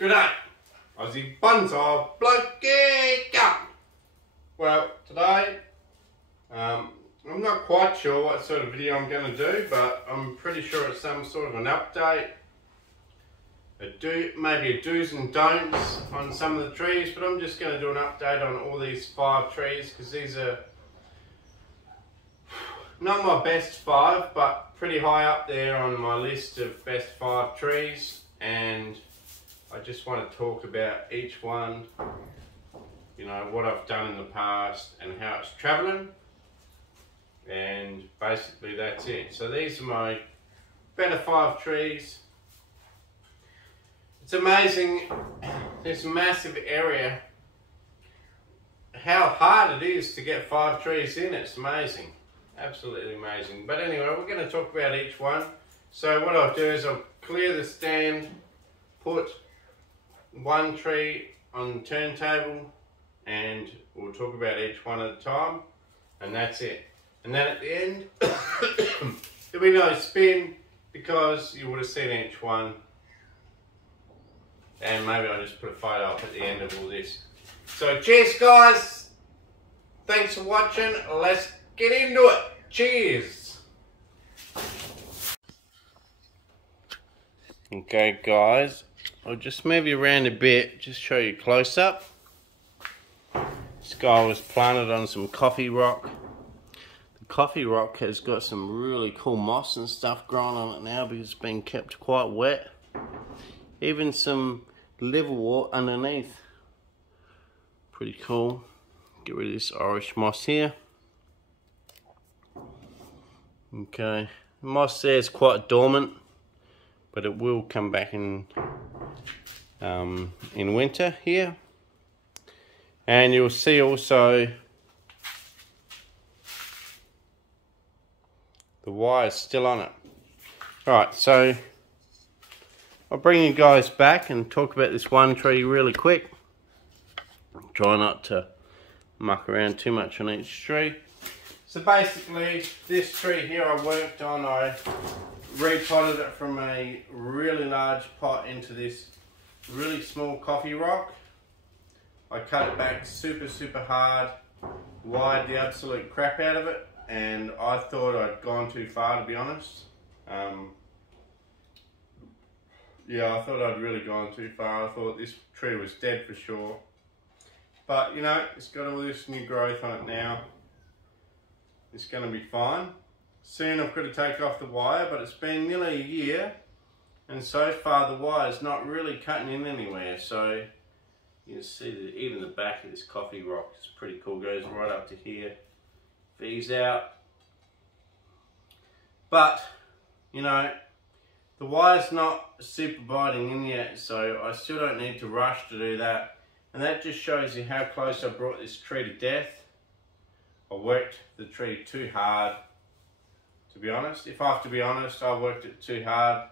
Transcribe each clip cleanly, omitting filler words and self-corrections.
G'day, Aussie Bonsai Bloke. Well, today, I'm not quite sure what sort of video I'm going to do, but I'm pretty sure it's some sort of an update. Maybe a do's and don'ts on some of the trees, but I'm just going to do an update on all these 5 trees, because these are not my best 5, but pretty high up there on my list of best 5 trees, and I just want to talk about each one, you know, what I've done in the past and how it's travelling, and basically that's it. So these are my better 5 trees. It's amazing, this massive area, how hard it is to get 5 trees in. It's amazing, absolutely amazing. But anyway, we're going to talk about each one. So what I'll do is I'll clear the stand, put one tree on the turntable, and we'll talk about each one at a time, and that's it. And then at the end there'll be no spin, because you would have seen each one, and maybe I'll just put a photo up at the end of all this. So cheers guys, thanks for watching, let's get into it. Cheers. Okay guys, I'll just move you around a bit, just show you close up. This guy was planted on some coffee rock. The coffee rock has got some really cool moss and stuff growing on it now because it's been kept quite wet. Even some liverwort underneath. Pretty cool. Get rid of this orange moss here. Okay, the moss there is quite dormant, but it will come back in winter here. And you'll see also the wire's still on it. Alright, so I'll bring you guys back and talk about this one tree really quick. Try not to muck around too much on each tree. So basically, this tree here I worked on, I repotted it from a really large pot into this really small coffee rock. I cut it back super hard, wired the absolute crap out of it, and I thought I'd gone too far, to be honest. Yeah, I thought I'd really gone too far. I thought this tree was dead for sure. But you know, it's got all this new growth on it now. It's going to be fine. Soon I've got to take off the wire, but it's been nearly a year, and so far the wire's not really cutting in anywhere. So you can see that even the back of this coffee rock is pretty cool. Goes right up to here, V's out. But you know, the wire's not super biting in yet, so I still don't need to rush to do that. And that just shows you how close I brought this tree to death. I worked the tree too hard, to be honest. If I have to be honest, I worked it too hard,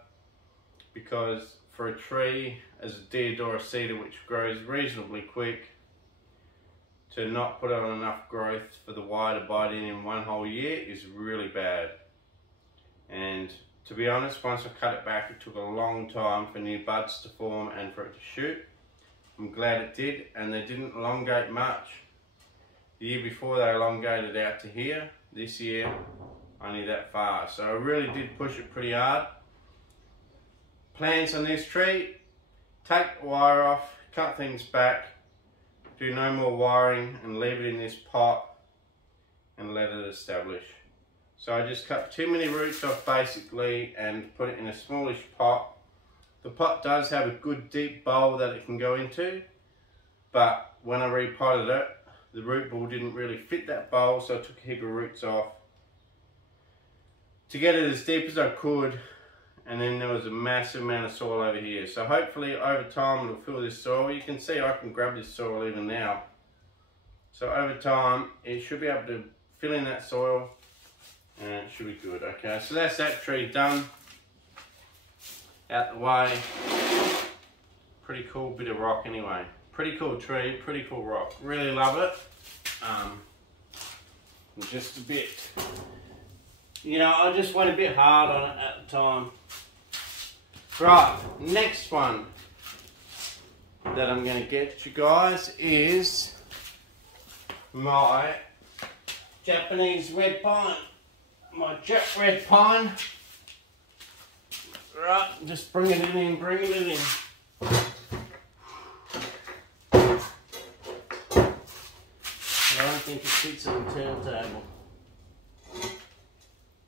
because for a tree as a deer or a cedar, which grows reasonably quick, to not put on enough growth for the wire to bite in one whole year is really bad. And to be honest, once I cut it back, it took a long time for new buds to form and for it to shoot. I'm glad it did, and they didn't elongate much. The year before they elongated out to here. This year, only that far. So I really did push it pretty hard. Plans on this tree: take the wire off, cut things back, do no more wiring, and leave it in this pot and let it establish. So I just cut too many roots off basically and put it in a smallish pot. The pot does have a good deep bowl that it can go into, but when I repotted it, the root ball didn't really fit that bowl, so I took a heap of roots off to get it as deep as I could, and then there was a massive amount of soil over here. So hopefully over time it'll fill this soil. You can see I can grab this soil even now. So over time it should be able to fill in that soil, and it should be good. Okay, so that's that tree done, out the way. Pretty cool bit of rock anyway. Pretty cool tree, pretty cool rock. Really love it. Just a bit, you know, I just went a bit hard on it at the time. Right, next one. that I'm going to get you guys is my Japanese red pine. My Jap red pine. Right, just bringing it in, bringing it in. I don't think it fits on the turntable.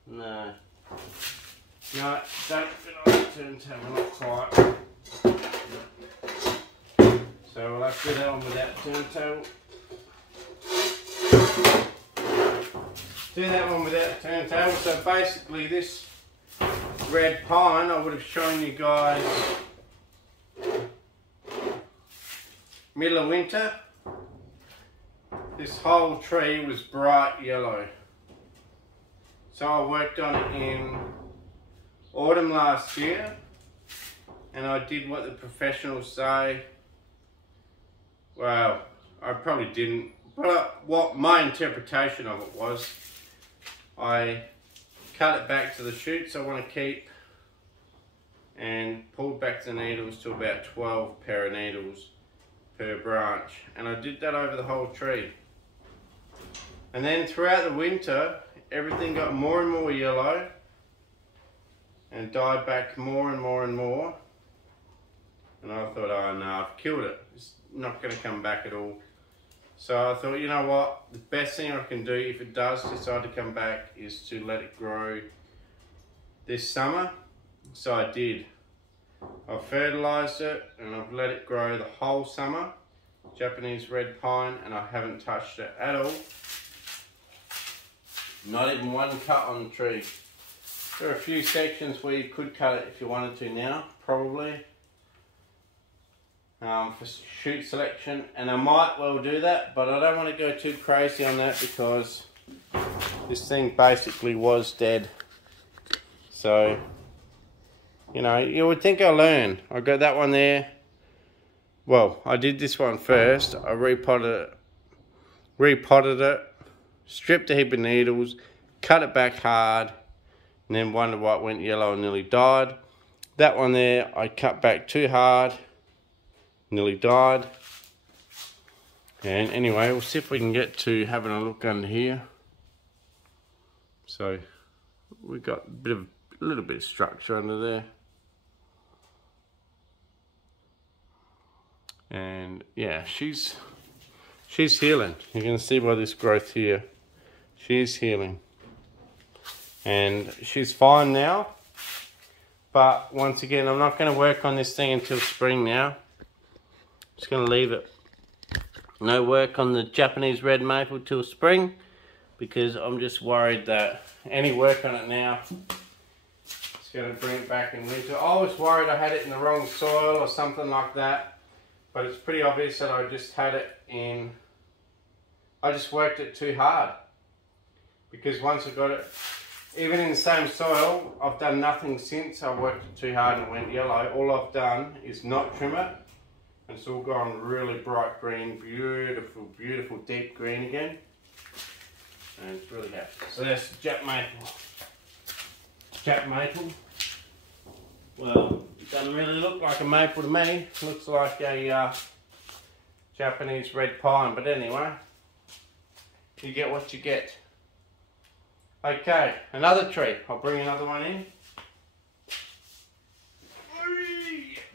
No. No, it don't fit on the turntable, not quite. So we'll have to do that one without turntable. Do that one without turntable. So basically this red pine, I would have shown you guys middle of winter. This whole tree was bright yellow. So I worked on it in autumn last year, and I did what the professionals say. Well, I probably didn't, but what my interpretation of it was, I cut it back to the shoots I want to keep and pulled back the needles to about 12 pair of needles per branch, and I did that over the whole tree. And then throughout the winter, everything got more and more yellow and died back more and more and more. And I thought, oh no, I've killed it. It's not going to come back at all. So I thought, you know what, the best thing I can do if it does decide to come back is to let it grow this summer. So I did. I've fertilised it and I've let it grow the whole summer. Japanese red pine, and I haven't touched it at all. Not even one cut on the tree. There are a few sections where you could cut it if you wanted to now, probably. For shoot selection, and I might well do that, but I don't want to go too crazy on that because this thing basically was dead. So, you know, you would think I'll learn. I got that one there. Well, I did this one first. I repotted it, stripped a heap of needles, cut it back hard, and then wondered why it went yellow and nearly died. That one there, I cut back too hard, nearly died. And anyway, we'll see if we can get to having a look under here. So we've got a little bit of structure under there. And yeah, she's healing. You can see by this growth here, she's healing. And she's fine now. But once again, I'm not going to work on this thing until spring now. Just going to leave it. No work on the Japanese red maple till spring, because I'm just worried that any work on it now is going to bring it back in winter. I was worried I had it in the wrong soil or something like that, but it's pretty obvious that I just had it in, I just worked it too hard, because once I got it, even in the same soil, I've done nothing since I worked it too hard and it went yellow. All I've done is not trim it. It's all gone really bright green, beautiful, beautiful deep green again. And it's really happy. So that's Jap maple. Jap maple. Well, it doesn't really look like a maple to me. It looks like a Japanese red pine. But anyway, you get what you get. Okay, another tree. I'll bring another one in.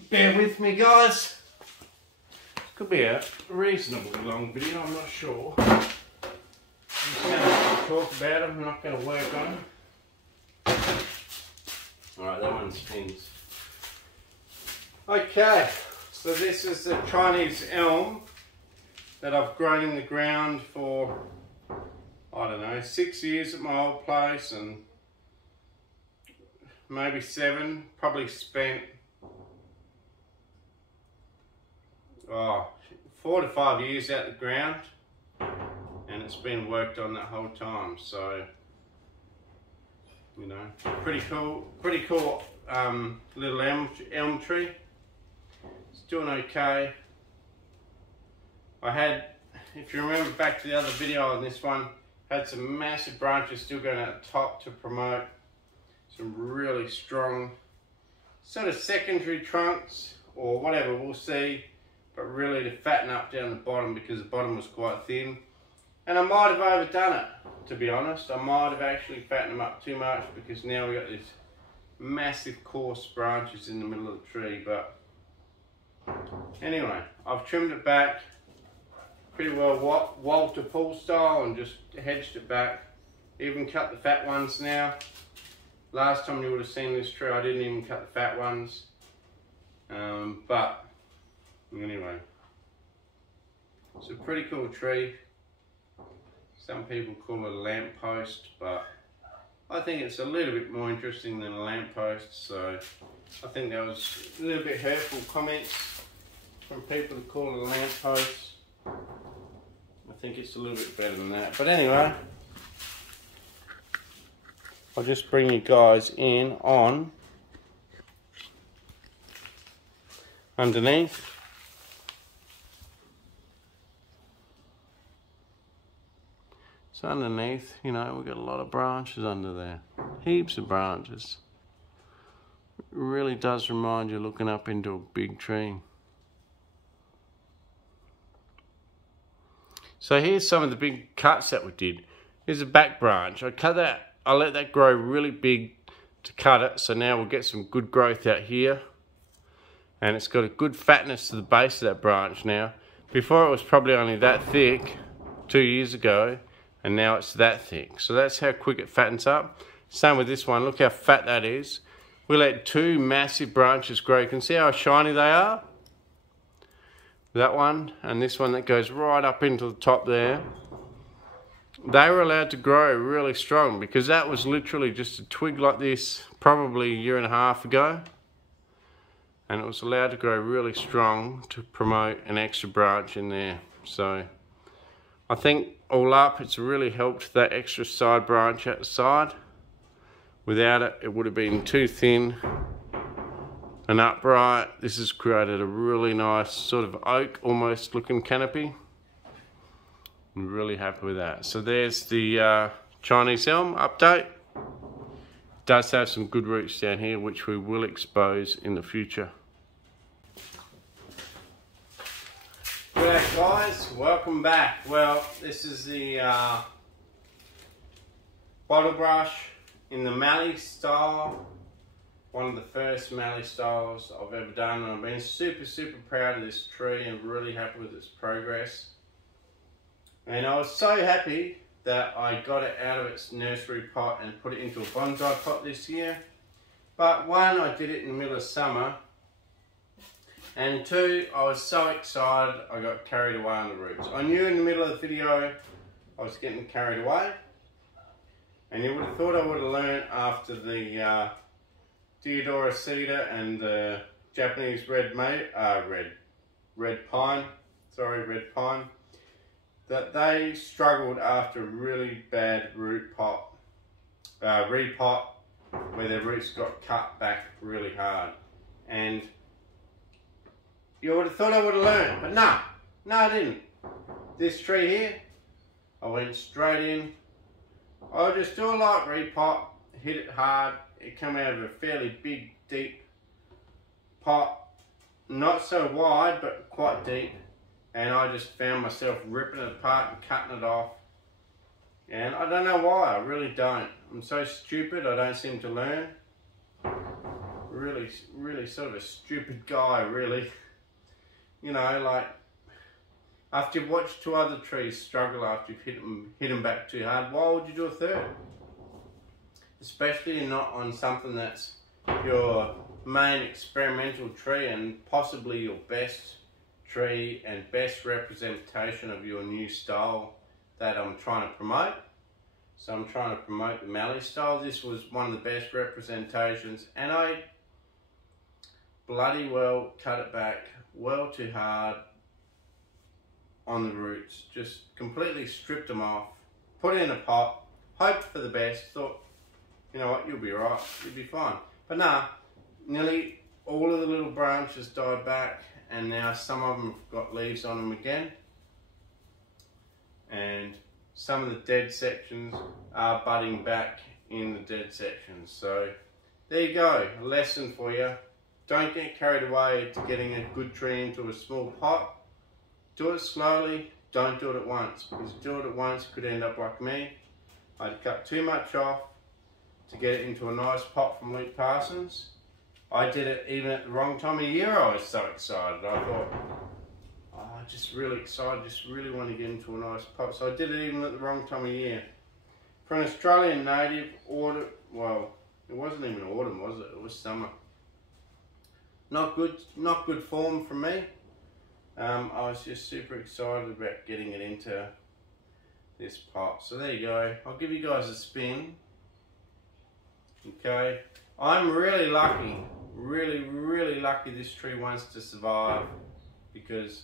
Bear with me, guys. Could be a reasonably long video, I'm not sure. I'm just going to talk about it, I'm not going to work on it. Alright, that one spins. Okay, so this is the Chinese elm that I've grown in the ground for, I don't know, 6 years at my old place, and maybe 7, probably spent 4 to 5 years out the ground, and it's been worked on that whole time. So, you know, pretty cool little elm tree. It's doing okay. I had, if you remember back to the other video on this one, had some massive branches still going out the top to promote some really strong sort of secondary trunks or whatever, we'll see. but really to fatten up down the bottom because the bottom was quite thin. And I might have overdone it, to be honest. I might have actually fattened them up too much because now we've got these massive coarse branches in the middle of the tree. But anyway, I've trimmed it back pretty well Walter Poole style and just hedged it back. Even cut the fat ones now. Last time you would have seen this tree, I didn't even cut the fat ones. But anyway, it's a pretty cool tree. Some people call it a lamppost, but I think it's a little bit more interesting than a lamppost. So I think there was a little bit hurtful comments from people that call it a lamppost. I think it's a little bit better than that. But anyway, I'll just bring you guys in on underneath. So underneath, you know, we've got a lot of branches under there. Heaps of branches. It really does remind you looking up into a big tree. So here's some of the big cuts that we did. Here's a back branch. I cut that, I let that grow really big to cut it. So now we'll get some good growth out here. And it's got a good fatness to the base of that branch now. Before it was probably only that thick 2 years ago. And now it's that thick. So that's how quick it fattens up. Same with this one. Look how fat that is. We let two massive branches grow. You can see how shiny they are. That one and this one that goes right up into the top there. They were allowed to grow really strong because that was literally just a twig like this probably a year and a half ago. And it was allowed to grow really strong to promote an extra branch in there. So I think all up it's really helped that extra side branch at the side. Without it, it would have been too thin and upright. This has created a really nice sort of oak almost looking canopy. I'm really happy with that. So there's the Chinese elm update. It does have some good roots down here which we will expose in the future. G'day guys, welcome back. Well, this is the Bottlebrush in the Mallee style. One of the first Mallee styles I've ever done, and I've been super proud of this tree and really happy with its progress. And I was so happy that I got it out of its nursery pot and put it into a bonsai pot this year. But one, I did it in the middle of summer, and two, I was so excited I got carried away on the roots. I knew in the middle of the video I was getting carried away, and you would have thought I would have learned after the Deodora Cedar and the Japanese red pine, that they struggled after a really bad repot, where their roots got cut back really hard. And you would have thought I would have learned, but no, I didn't. This tree here, I went straight in. I'll just do a light repot, hit it hard. It came out of a fairly big, deep pot. Not so wide, but quite deep. And I just found myself ripping it apart and cutting it off. And I don't know why, I really don't. I'm so stupid, I don't seem to learn. Really sort of a stupid guy, really. You know, like, after you've watched two other trees struggle after you've hit them back too hard, why would you do a third? Especially not on something that's your main experimental tree and possibly your best tree and best representation of your new style that I'm trying to promote. So I'm trying to promote the Mallee style. This was one of the best representations, and I bloody well cut it back well too hard on the roots. Just completely stripped them off, put it in a pot, hoped for the best, thought, you know what, you'll be right, you'll be fine. But nah, nearly all of the little branches died back, and now some of them have got leaves on them again. And some of the dead sections are budding back in the dead sections. So there you go, a lesson for you. don't get carried away to getting a good tree into a small pot. Do it slowly, don't do it at once, because if you do it at once, you could end up like me. I'd cut too much off to get it into a nice pot from Luke Parsons. I did it even at the wrong time of year. I was so excited. I thought, oh, just really excited, just really want to get into a nice pot. So I did it even at the wrong time of year. For an Australian native, autumn, well, it wasn't even autumn, was it? It was summer. Not good form for me. I was just super excited about getting it into this pot. So there you go. I'll give you guys a spin. Okay. I'm really lucky, really lucky this tree wants to survive, because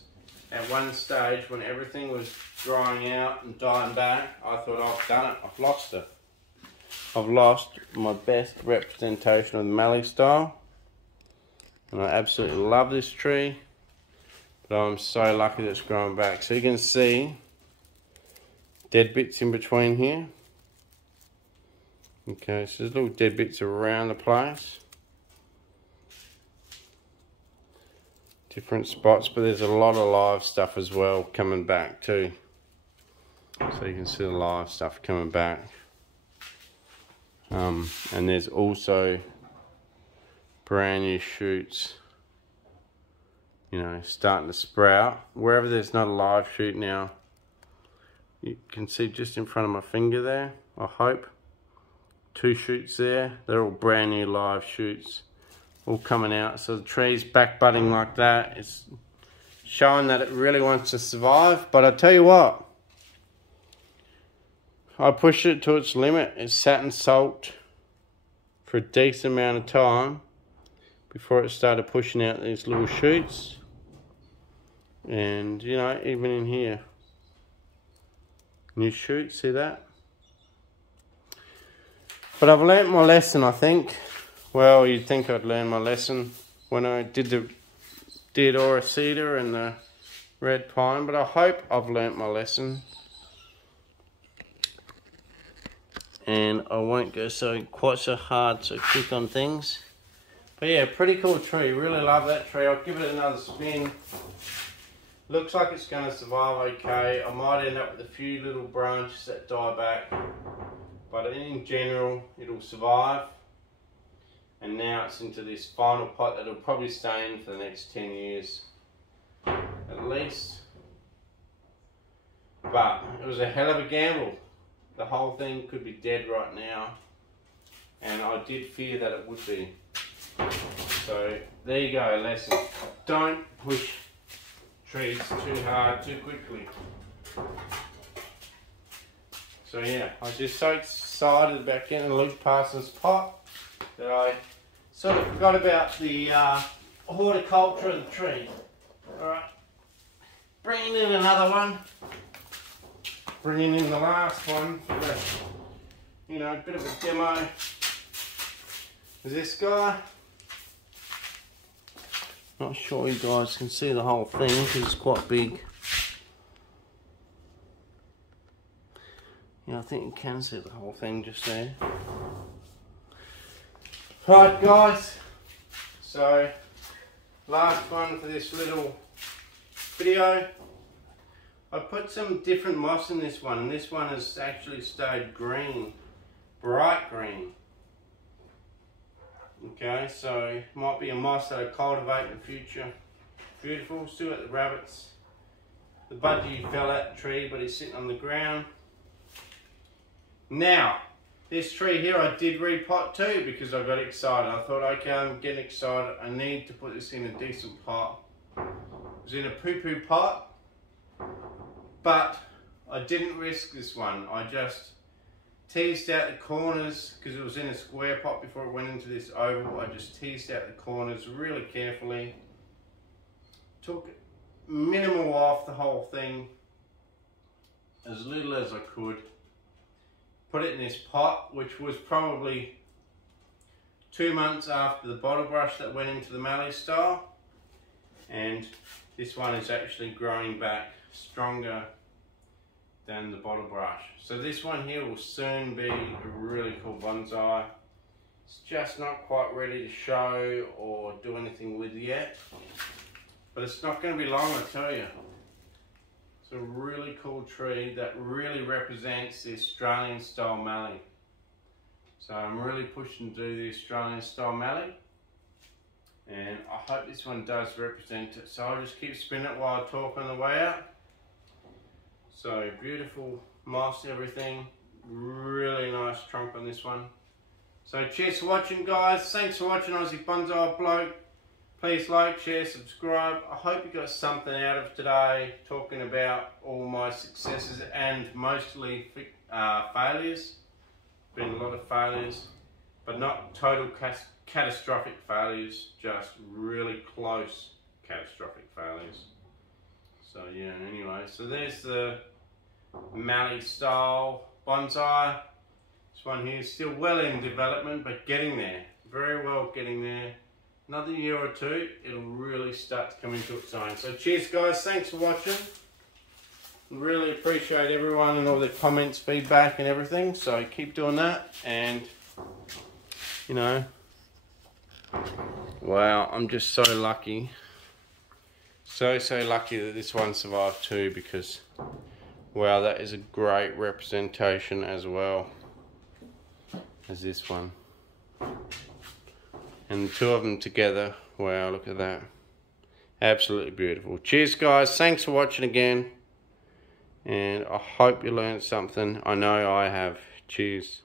at one stage when everything was drying out and dying back, I thought, I've done it, I've lost it. I've lost my best representation of the mallee style. And I absolutely love this tree, but I'm so lucky that it's growing back. So you can see dead bits in between here. Okay, so there's little dead bits around the place. Different spots, but there's a lot of live stuff as well coming back too. So you can see the live stuff coming back. And there's also brand new shoots, you know, starting to sprout. Wherever there's not a live shoot now, you can see just in front of my finger there, I hope. 2 shoots there, they're all brand new live shoots, all coming out. So the tree's back budding like that. It's showing that it really wants to survive. But I tell you what, I pushed it to its limit. It sat and sulked for a decent amount of time before it started pushing out these little shoots. And you know, even in here, new shoots, see that? But I've learnt my lesson, I think. Well, you'd think I'd learn my lesson when I did the Deodora Cedar and the red pine, but I hope I've learnt my lesson. And I won't go quite so hard, so quick on things. But yeah, pretty cool tree. Really love that tree. I'll give it another spin. Looks like it's going to survive okay. I might end up with a few little branches that die back, but in general, it'll survive. And now it's into this final pot that'll probably stay in for the next 10 years, at least. But it was a hell of a gamble. The whole thing could be dead right now, and I did fear that it would be. So there you go, a lesson. Don't push trees too hard, too quickly. So yeah, I was just so excited about getting a Luke Parsons pot that I sort of forgot about the horticulture of the tree. Alright, bringing in another one. Bringing in the last one for the, you know, a bit of a demo. Is this guy. Not sure you guys can see the whole thing because it's quite big. Yeah, I think you can see the whole thing just there. Right guys, so last one for this little video. I put some different moss in this one, and this one has actually stayed green, bright green. Okay, so it might be a moss that I cultivate in the future. Beautiful, still got the rabbits. The budgie fell out the tree, but he's sitting on the ground. Now, this tree here I did repot too because I got excited. I thought, okay, I'm getting excited. I need to put this in a decent pot. It was in a poo-poo pot. But I didn't risk this one. I just teased out the corners because it was in a square pot before it went into this oval. I just teased out the corners really carefully. Took minimal off the whole thing, as little as I could. Put it in this pot, which was probably 2 months after the Bottlebrush that went into the mallee style. And this one is actually growing back stronger than the Bottlebrush. So this one here will soon be a really cool bonsai. It's just not quite ready to show or do anything with yet. But it's not going to be long, I tell you. It's a really cool tree that really represents the Australian style mallee. So I'm really pushing to do the Australian style mallee. And I hope this one does represent it. So I'll just keep spinning it while I talk on the way out. So beautiful moss, everything. Really nice trunk on this one. So cheers for watching, guys. Thanks for watching Aussie Bonsai Bloke. Please like, share, subscribe. I hope you got something out of today, talking about all my successes and mostly failures. Been a lot of failures, but not total catastrophic failures, just really close catastrophic failures. So yeah, anyway, so there's the mallee style bonsai. This one here is still well in development, but getting there, very well getting there. Another year or two, it'll really start to come into its own. So cheers, guys, thanks for watching. Really appreciate everyone and all the comments, feedback and everything. So keep doing that. And, you know, wow, I'm just so lucky. So lucky that this one survived too, because, wow, that is a great representation as well as this one. And the two of them together, wow, look at that. Absolutely beautiful. Cheers, guys. Thanks for watching again. And I hope you learned something. I know I have. Cheers.